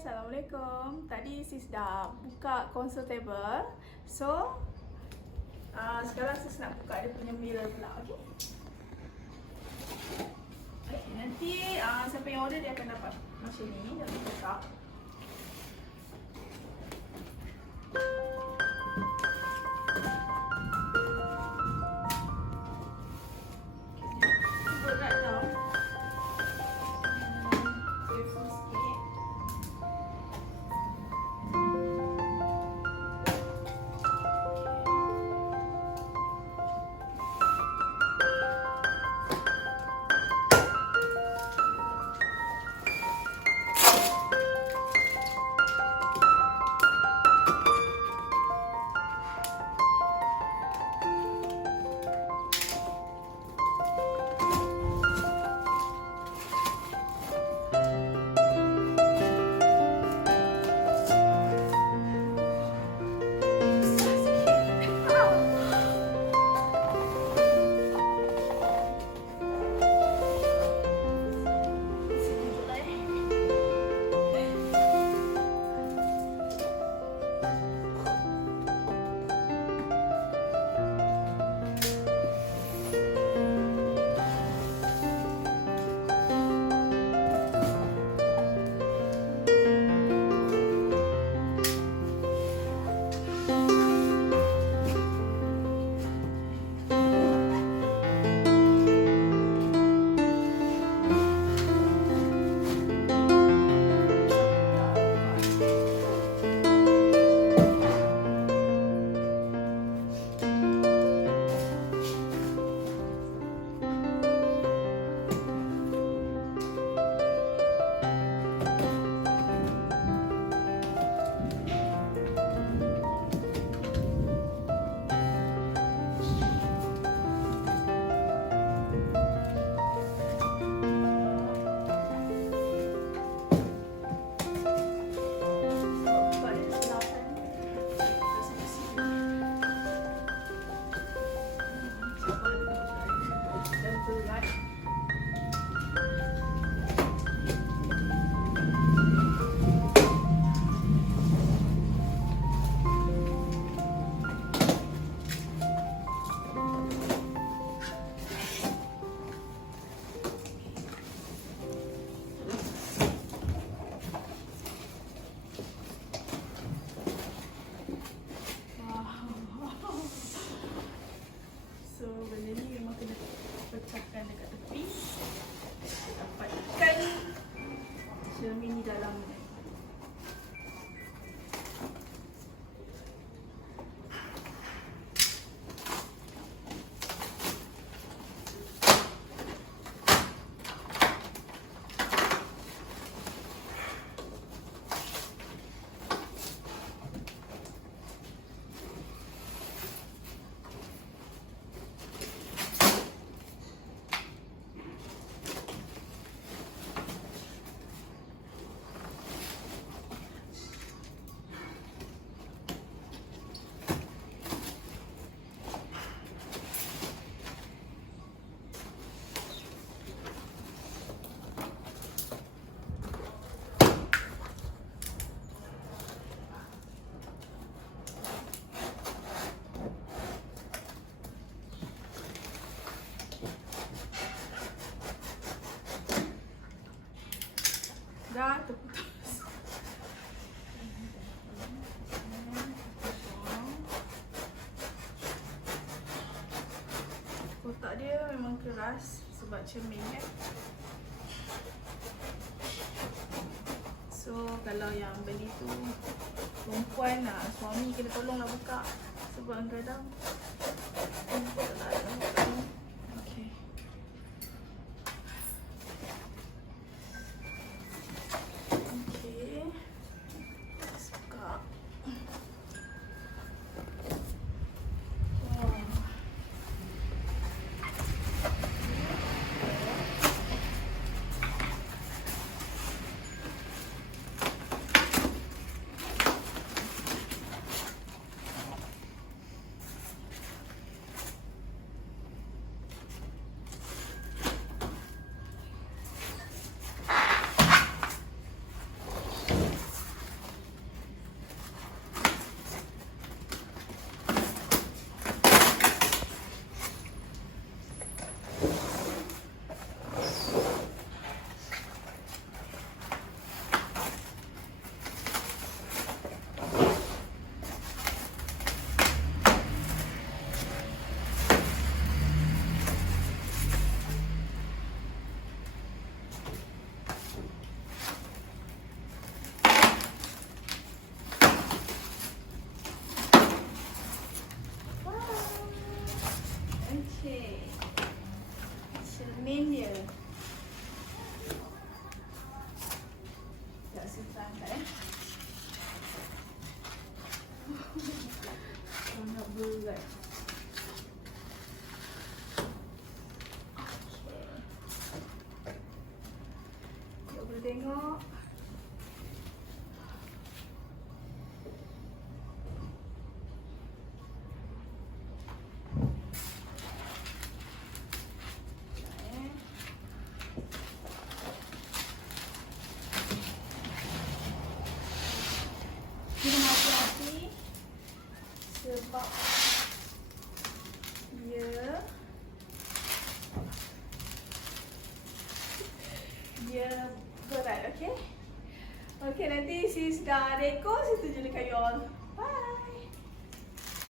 Assalamualaikum. Tadi sis dah buka console table. So, sekarang sis nak buka dia punya mirror pula, okey? Okay, nanti siapa yang order dia akan dapat macam ni dalam kotak. Pecahkan dekat tepi, dapatkan cermin di dalam. Dah terputus. Kotak dia memang keras sebab cermin kan. So kalau yang beli tu perempuan lah, suami kena tolonglah buka sebab kadang perempuan tak ada buka. Okay. Saya angkat sangat berat. Okay. Boleh tengok. Kena hati-hati sebab dia berat, okay? Okay, nanti sis dah rekod, saya tunjuk dekat you all.